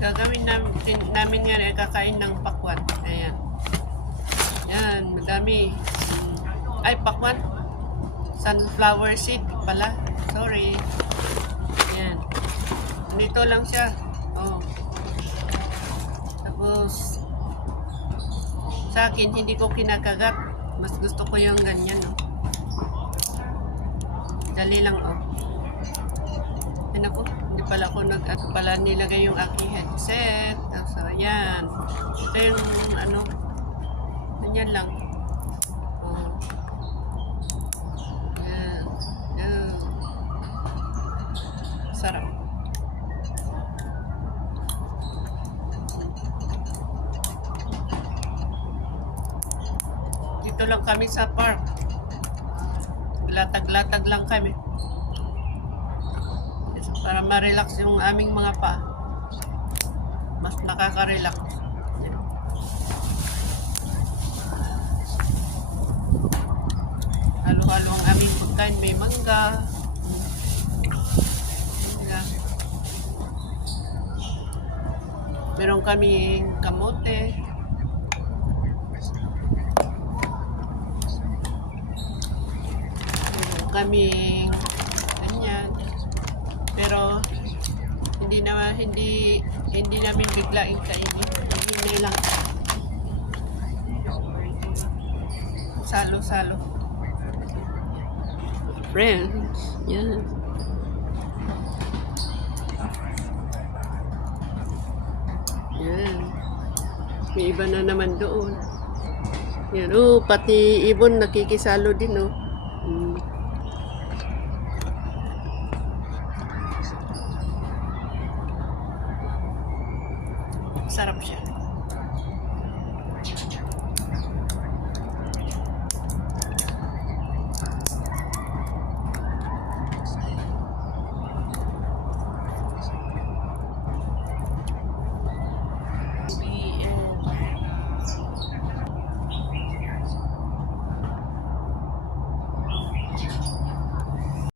Gagawin namin nga rin, kakain ng pakwan. Ayan. Yan, madami. Ay, pakwan. Sunflower seed pala. Sorry. Ayan. Dito lang siya. Oh. Tapos, sa akin, hindi ko kinakagat. Mas gusto ko yung ganyan, no? Dali lang, oh. Yan ako. Hindi pala ako pala nilagay yung aking headset. So, ayan. Ito yung, ano, ganyan lang. Oh. Ayan. Ayan. Sarap. Dito lang kami sa park. Latag-latag lang kami. Para ma-relax yung aming mga pa. Mas nakaka-relax. Halo-halo ang aming pagkain. May mangga. Meron kaming kamote. Meron kaming ganyan. Pero hindi namin biglaing kainin. Hindi lang. Salo-salo. Friends, yan. Yan. May iba na naman doon. Yan, oh, pati ibon nakikisalo din, oh. Sarap siya.